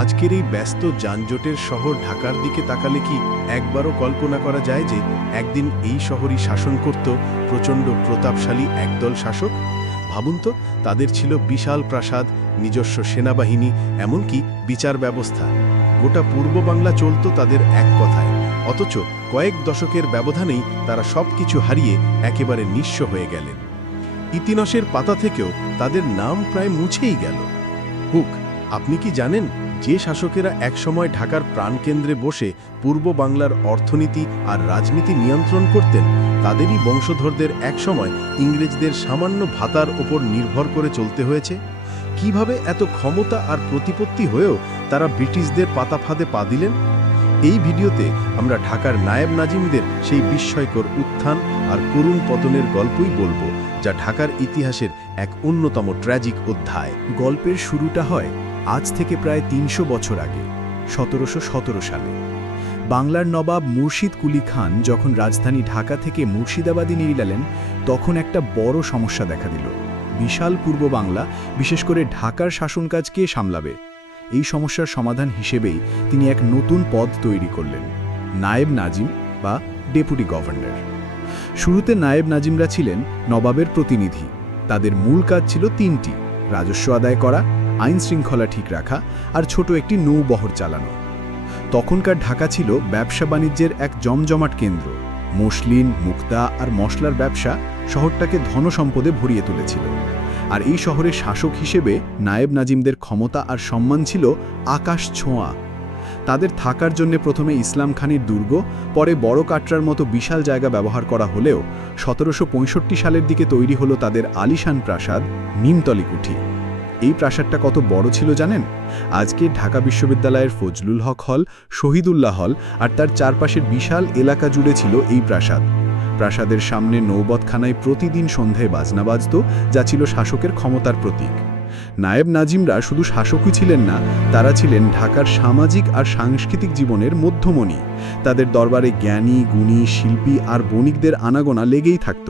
আজকের এই ব্যস্ত যানজটের শহর ঢাকার দিকে তাকালে কি একবারও কল্পনা করা যায় যে একদিন এই শহরই শাসন করত প্রচণ্ড প্রতাপশালী একদল শাসক? ভাবুন তো, তাদের ছিল বিশাল প্রাসাদ, নিজস্ব সেনাবাহিনী, এমনকি বিচার ব্যবস্থা। গোটা পূর্ব বাংলা চলত তাদের এক কথায়। অথচ কয়েক দশকের ব্যবধানেই তারা সবকিছু হারিয়ে একেবারে নিঃস্ব হয়ে গেলেন। ইতিহাসের পাতা থেকেও তাদের নাম প্রায় মুছেই গেল। হুক, আপনি কি জানেন? যে শাসকেরা একসময় ঢাকার প্রাণকেন্দ্রে বসে পূর্ব বাংলার অর্থনীতি আর রাজনীতি নিয়ন্ত্রণ করতেন, তাদেরই বংশধরদের একসময় ইংরেজদের সামান্য ভাতার ওপর নির্ভর করে চলতে হয়েছে? কীভাবে এত ক্ষমতা আর প্রতিপত্তি হয়েও তারা ব্রিটিশদের পাতা ফাঁদে পা দিলেন? এই ভিডিওতে আমরা ঢাকার নায়েব নাজিমদের সেই বিস্ময়কর উত্থান আর করুণ পতনের গল্পই বলব, যা ঢাকার ইতিহাসের এক অন্যতম ট্র্যাজিক অধ্যায়। গল্পের শুরুটা হয় আজ থেকে প্রায় তিনশো বছর আগে, সতেরোশো সতেরো সালে। বাংলার নবাব মুর্শিদ কুলি খান যখন রাজধানী ঢাকা থেকে মুর্শিদাবাদে নিয়ে গেলেন তখন একটা বড় সমস্যা দেখা দিল। বিশাল পূর্ব বাংলা, বিশেষ করে ঢাকার শাসনকাজ কে সামলাবে। এই সমস্যার সমাধান হিসেবেই তিনি এক নতুন পদ তৈরি করলেন, নায়েব নাজিম বা ডেপুটি গভর্নর। শুরুতে নায়েব নাজিমরা ছিলেন নবাবের প্রতিনিধি। তাদের মূল কাজ ছিল তিনটি, রাজস্ব আদায় করা আইন শৃঙ্খলা ঠিক রাখা আর ছোট একটি নৌবহর চালানো। তখনকার ঢাকা ছিল ব্যবসা বাণিজ্যের এক জমজমাট কেন্দ্র। মসলিন, মুক্তা আর মশলার ব্যবসা শহরটাকে ধনসম্পদে ভরিয়ে তুলেছিল। আর এই শহরের শাসক হিসেবে নায়েব নাজিমদের ক্ষমতা আর সম্মান ছিল আকাশ ছোঁয়া। তাদের থাকার জন্য প্রথমে ইসলাম খানের দুর্গ, পরে বড় কাটরার মতো বিশাল জায়গা ব্যবহার করা হলেও সতেরোশো পঁয়ষট্টি সালের দিকে তৈরি হলো তাদের আলিশান প্রাসাদ নিমতলি কুঠি এই প্রাসাদটা কত বড় ছিল জানেন? আজকে ঢাকা বিশ্ববিদ্যালয়ের ফজলুল হক হল, শহীদুল্লাহ হল আর তার চারপাশের বিশাল এলাকা জুড়ে ছিল এই প্রাসাদ। প্রাসাদের সামনে নৌবতখানায় প্রতিদিন সন্ধ্যায় বাজনা বাজত, যা ছিল শাসকের ক্ষমতার প্রতীক। নায়েব নাজিমরা শুধু শাসকই ছিলেন না, তারা ছিলেন ঢাকার সামাজিক আর সাংস্কৃতিক জীবনের মধ্যমণি। তাদের দরবারে জ্ঞানী, গুণী, শিল্পী আর বণিকদের আনাগোনা লেগেই থাকত।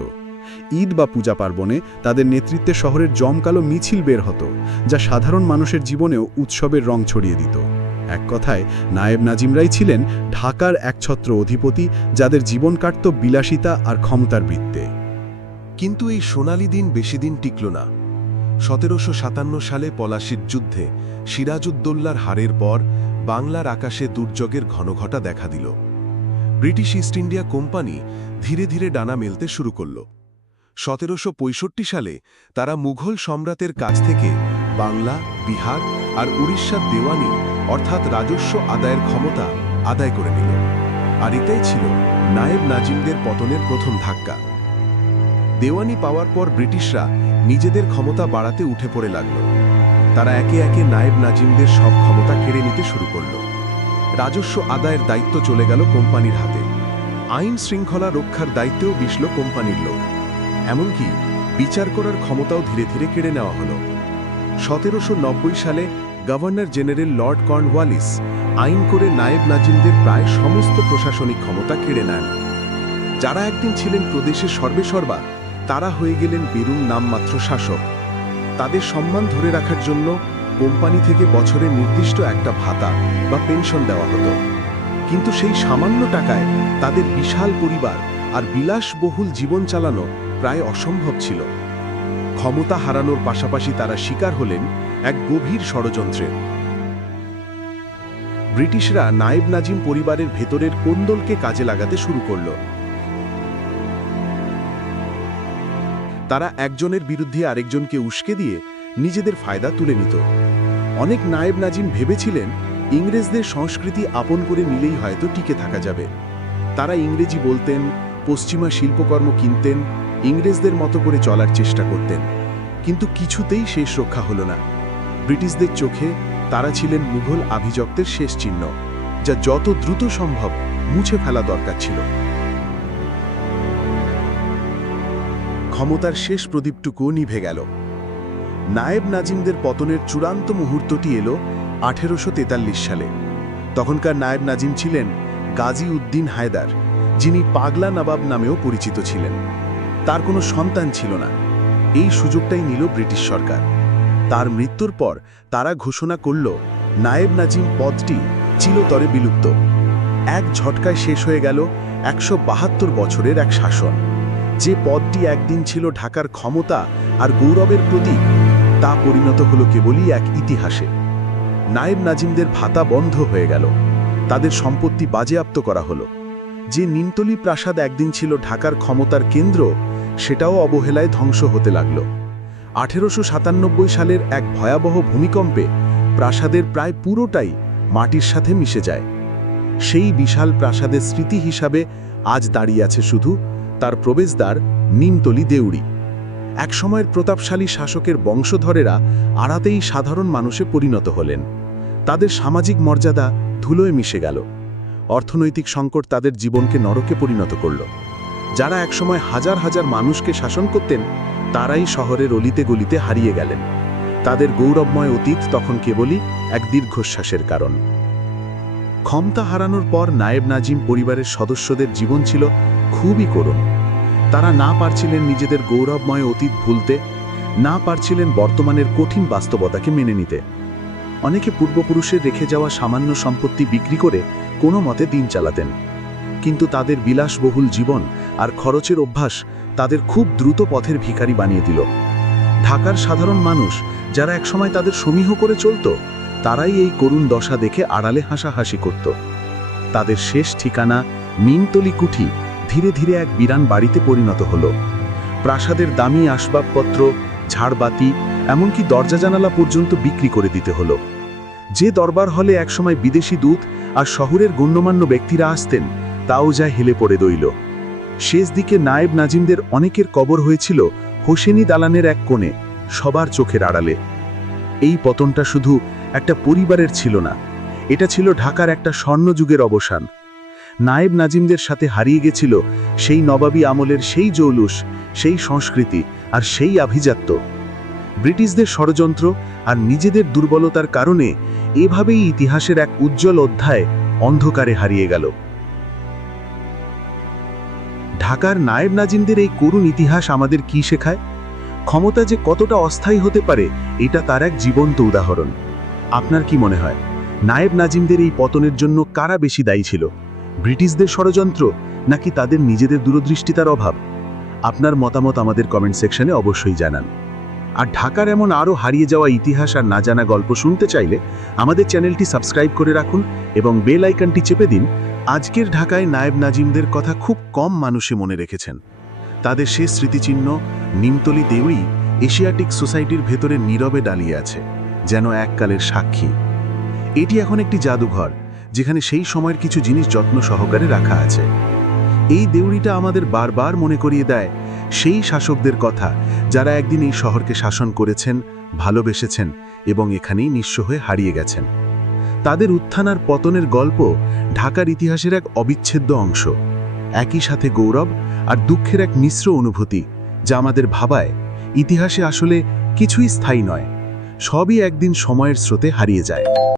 ঈদ বা পূজা পার্বণে তাদের নেতৃত্বে শহরের জমকালো মিছিল বের হতো, যা সাধারণ মানুষের জীবনেও উৎসবের রং ছড়িয়ে দিত। এক কথায়, নায়েব নাজিমরাই ছিলেন ঢাকার একছত্র অধিপতি, যাদের জীবন কাটত বিলাসিতা আর ক্ষমতার বৃত্তে। কিন্তু এই সোনালি দিন বেশি দিন টিকল না। সতেরোশো সাতান্ন সালে পলাশির যুদ্ধে সিরাজউদ্দৌল্লার হারের পর বাংলার আকাশে দুর্যোগের ঘনঘটা দেখা দিল। ব্রিটিশ ইস্ট ইন্ডিয়া কোম্পানি ধীরে ধীরে ডানা মেলতে শুরু করল। সতেরোশো পঁয়ষট্টি সালে তারা মুঘল সম্রাটের কাছ থেকে বাংলা, বিহার আর উড়িষ্যার দেওয়ানি অর্থাৎ রাজস্ব আদায়ের ক্ষমতা আদায় করে নিল। আর এটাই ছিল নায়েব নাজিমদের পতনের প্রথম ধাক্কা। দেওয়ানি পাওয়ার পর ব্রিটিশরা নিজেদের ক্ষমতা বাড়াতে উঠে পড়ে লাগল। তারা একে একে নায়েব নাজিমদের সব ক্ষমতা কেড়ে নিতে শুরু করল। রাজস্ব আদায়ের দায়িত্ব চলে গেল কোম্পানির হাতে। আইন শৃঙ্খলা রক্ষার দায়িত্বেও বিশল কোম্পানির লোক। এমনকি বিচার করার ক্ষমতাও ধীরে ধীরে কেড়ে নেওয়া হলো। সতেরোশো সালে গভর্নর জেনারেল লর্ড কর্নওয়ালিস আইন করে নায়েব নাজিমদের প্রায় সমস্ত প্রশাসনিক ক্ষমতা কেড়ে নেন। যারা একদিন ছিলেন প্রদেশের সর্বেসর্বা, তারা হয়ে গেলেন বেরুন নামমাত্র শাসক। তাদের সম্মান ধরে রাখার জন্য কোম্পানি থেকে বছরে নির্দিষ্ট একটা ভাতা বা পেনশন দেওয়া হতো। কিন্তু সেই সামান্য টাকায় তাদের বিশাল পরিবার আর বিলাসবহুল জীবন চালানো প্রায় অসম্ভব ছিল। ক্ষমতা হারানোর পাশাপাশি তারা শিকার হলেন এক গভীর ষড়যন্ত্রের ব্রিটিশরা নায়েব নাজিম পরিবারের ভেতরের কোন্দলকে কাজে লাগাতে শুরু করল। তারা একজনের বিরুদ্ধে আরেকজনকে উস্কে দিয়ে নিজেদের ফায়দা তুলে নিত। অনেক নায়েব নাজিম ভেবেছিলেন ইংরেজদের সংস্কৃতি আপন করে নিলেই হয়তো টিকে থাকা যাবে। তারা ইংরেজি বলতেন, পশ্চিমা শিল্পকর্ম কিনতেন ইংরেজদের মতো করে চলার চেষ্টা করতেন। কিন্তু কিছুতেই শেষ রক্ষা হলো না। ব্রিটিশদের চোখে তারা ছিলেন মুঘল আভিজাত্যের শেষ চিহ্ন, যা যত দ্রুত সম্ভব মুছে ফেলা দরকার ছিল। ক্ষমতার শেষ প্রদীপটুকুও নিভে গেল। নায়েব নাজিমদের পতনের চূড়ান্ত মুহূর্তটি এলো আঠেরোশো তেতাল্লিশ সালে। তখনকার নায়েব নাজিম ছিলেন গাজী উদ্দিন হায়দার, যিনি পাগলা নবাব নামেও পরিচিত ছিলেন। তার কোনো সন্তান ছিল না। এই সুযোগটাই নিল ব্রিটিশ সরকার। তার মৃত্যুর পর তারা ঘোষণা করল, নায়েব নাজিম পদটি চিরতরে বিলুপ্ত। এক ঝটকায় শেষ হয়ে গেল একশো বাহাত্তর বছরের এক শাসন। যে পদটি একদিন ছিল ঢাকার ক্ষমতা আর গৌরবের প্রতীক, তা পরিণত হলো কেবলই এক ইতিহাসে। নায়েব নাজিমদের ভাতা বন্ধ হয়ে গেল। তাদের সম্পত্তি বাজেয়াপ্ত করা হলো। যে নিমতলি প্রাসাদ একদিন ছিল ঢাকার ক্ষমতার কেন্দ্র, সেটাও অবহেলায় ধ্বংস হতে লাগল। আঠেরোশো সাতানব্বই সালের এক ভয়াবহ ভূমিকম্পে প্রাসাদের প্রায় পুরোটাই মাটির সাথে মিশে যায়। সেই বিশাল প্রাসাদের স্মৃতি হিসাবে আজ দাঁড়িয়ে আছে শুধু তার প্রবেশদ্বার নিমতলি দেউড়ি। একসময়ের প্রতাপশালী শাসকের বংশধরেরা আড়াতেই সাধারণ মানুষে পরিণত হলেন। তাদের সামাজিক মর্যাদা ধুলোয় মিশে গেল। অর্থনৈতিক সংকট তাদের জীবনকে নরকে পরিণত করল। যারা একসময় হাজার হাজার মানুষকে শাসন করতেন, তারাই শহরের অলিতে গলিতে হারিয়ে গেলেন। তাদের গৌরবময় অতীত তখন কেবলই এক দীর্ঘশ্বাসের কারণ। ক্ষমতা হারানোর পর নায়েব নাজিম পরিবারের সদস্যদের জীবন ছিল খুবই করুণ। তারা না পারছিলেন নিজেদের গৌরবময় অতীত ভুলতে, না পারছিলেন বর্তমানের কঠিন বাস্তবতাকে মেনে নিতে। অনেকে পূর্বপুরুষের রেখে যাওয়া সামান্য সম্পত্তি বিক্রি করে কোনো মতে দিন চালাতেন। কিন্তু তাদের বিলাসবহুল জীবন আর খরচের অভ্যাস তাদের খুব দ্রুত পথের ভিখারি বানিয়ে দিল। ঢাকার সাধারণ মানুষ যারা একসময় তাদের সমীহ করে চলত, তারাই এই করুণ দশা দেখে আড়ালে হাসাহাসি করত। তাদের শেষ ঠিকানা মিনতলি কুঠি ধীরে ধীরে এক বিরান বাড়িতে পরিণত হল। প্রাসাদের দামি আসবাবপত্র, ঝাড়বাতি, এমনকি দরজা জানালা পর্যন্ত বিক্রি করে দিতে হলো। যে দরবার হলে একসময় বিদেশি দূত আর শহরের গণ্যমান্য ব্যক্তিরা আসতেন, তাও যা হেলে পড়ে দইল। শেষ দিকে নায়েব নাজিমদের অনেকের কবর হয়েছিল হোসেনি দালানের এক কোণে, সবার চোখের আড়ালে। এই পতনটা শুধু একটা পরিবারের ছিল না, এটা ছিল ঢাকার একটা স্বর্ণযুগের অবসান। নায়েব নাজিমদের সাথে হারিয়ে গেছিল সেই নবাবী আমলের সেই জৌলুস, সেই সংস্কৃতি আর সেই আভিজাত্য। ব্রিটিশদের ষড়যন্ত্র আর নিজেদের দুর্বলতার কারণে এভাবেই ইতিহাসের এক উজ্জ্বল অধ্যায় অন্ধকারে হারিয়ে গেল। ঢাকার নায়েব নাজিমদের এই করুণ ইতিহাস আমাদের কি শেখায়? ক্ষমতা যে কতটা অস্থায়ী হতে পারে, এটা তার এক জীবন্ত উদাহরণ। আপনার কি মনে হয়, নায়েব নাজিমদের এই পতনের জন্য কারা বেশি দায়ী ছিল? ব্রিটিশদের ষড়যন্ত্র, নাকি তাদের নিজেদের দূরদৃষ্টিতার অভাব? আপনার মতামত আমাদের কমেন্ট সেকশনে অবশ্যই জানান। আর ঢাকার এমন আরও হারিয়ে যাওয়া ইতিহাস আর না জানা গল্প শুনতে চাইলে আমাদের চ্যানেলটি সাবস্ক্রাইব করে রাখুন এবং বেল আইকনটি চেপে দিন। আজকের ঢাকায় নায়েব নাজিমদের কথা খুব কম মানুষে মনে রেখেছেন। তাদের শেষ স্মৃতিচিহ্ন নিমতলি দেউড়ি এশিয়াটিক সোসাইটির ভেতরে নীরবে ডালিয়ে আছে, যেন এককালের সাক্ষী। এটি এখন একটি জাদুঘর, যেখানে সেই সময়ের কিছু জিনিস যত্ন সহকারে রাখা আছে। এই দেউড়িটা আমাদের বারবার মনে করিয়ে দেয় সেই শাসকদের কথা যারা একদিন এই শহরকে শাসন করেছেন, ভালোবেসেছেন এবং এখানেই নিঃস্ব হয়ে হারিয়ে গেছেন। তাদের উত্থান আর পতনের গল্প ঢাকার ইতিহাসের এক অবিচ্ছেদ্য অংশ। একই সাথে গৌরব আর দুঃখের এক মিশ্র অনুভূতি যা আমাদের ভাবায়, ইতিহাসে আসলে কিছুই স্থায়ী নয়, সবই একদিন সময়ের স্রোতে হারিয়ে যায়।